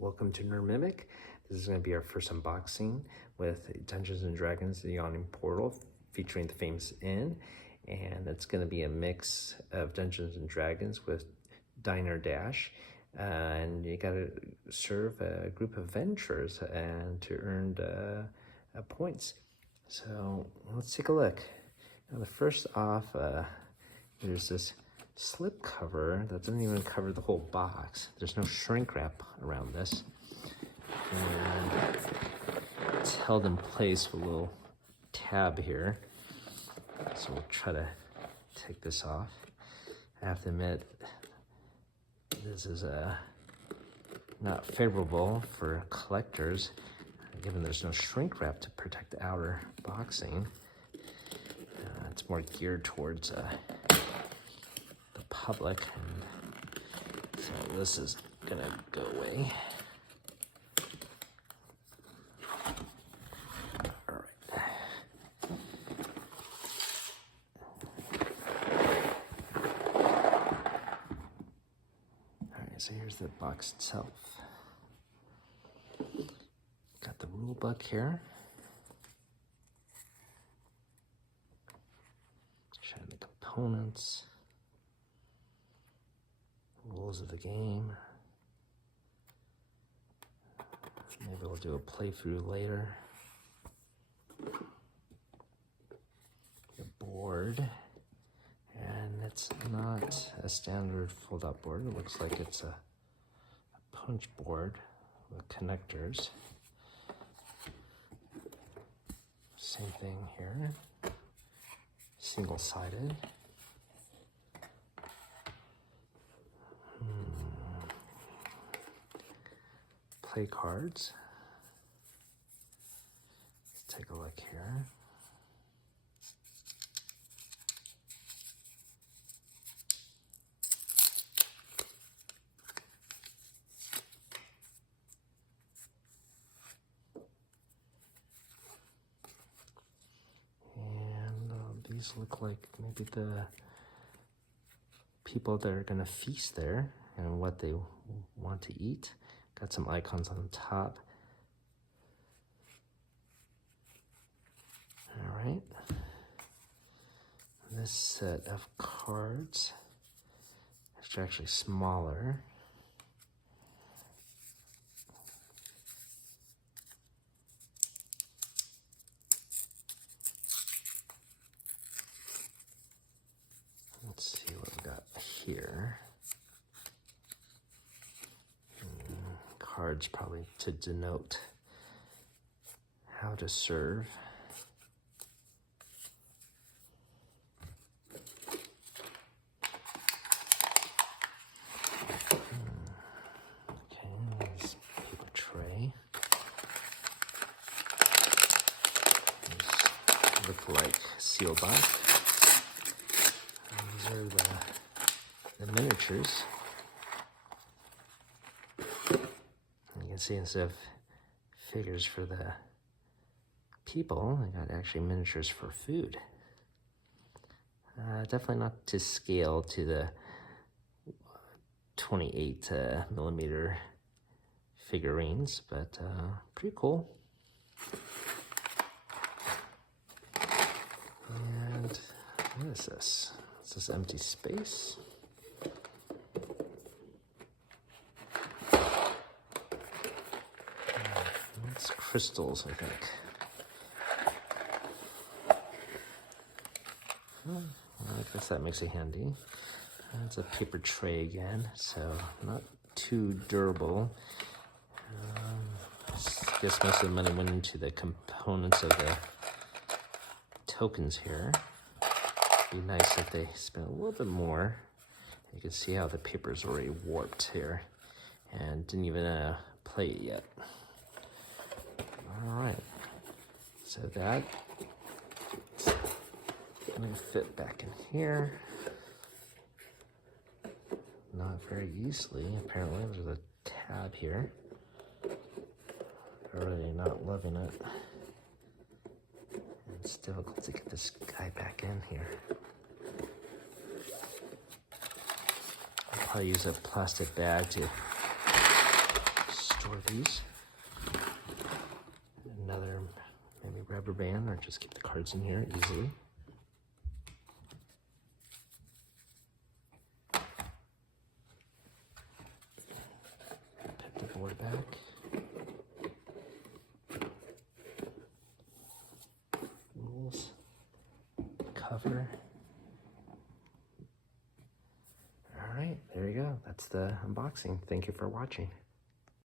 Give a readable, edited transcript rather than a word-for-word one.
Welcome to Nerd Mimic. This is going to be our first unboxing with Dungeons & Dragons The Yawning Portal featuring the famous Inn. And it's going to be a mix of Dungeons & Dragons with Diner Dash. And you got to serve a group of adventurers and to earn points. So let's take a look. Now, the first off, there's this slip cover that doesn't even cover the whole box. There's no shrink wrap around this. And it's held in place with a little tab here. So we'll try to take this off. I have to admit, this is not favorable for collectors, given there's no shrink wrap to protect the outer boxing. It's more geared towards the public, and so this is gonna go away. All right. All right, so here's the box itself. Got the rule book here. Showing the components. Rules of the game. Maybe we'll do a playthrough later. The board. And it's not a standard fold-out board. It looks like it's a punch board with connectors. Same thing here. Single-sided. Play cards. Let's take a look here. And these look like maybe the people that are going to feast there and what they want to eat. Got some icons on the top. All right. This set of cards is actually smaller. Let's see what we got here. Cards probably to denote how to serve. Okay, there's paper tray. These look like seal box. These are the miniatures. See, instead of figures for the people, I got actually miniatures for food. Definitely not to scale to the 28 millimeter figurines, but pretty cool. And what is this? It's this empty space. It's crystals, I think. Well, I guess that makes it handy. It's a paper tray again, so not too durable. I guess most of the money went into the components of the tokens here. It'd be nice if they spent a little bit more. You can see how the paper's already warped here and didn't even play it yet. All right, so that's gonna fit back in here. Not very easily, apparently. There's a tab here. Already not loving it. It's difficult to get this guy back in here. I'll probably use a plastic bag to store these. Another maybe rubber band, or just keep the cards in here easily. Put the board back. Rules. Cover. All right, there you go. That's the unboxing. Thank you for watching.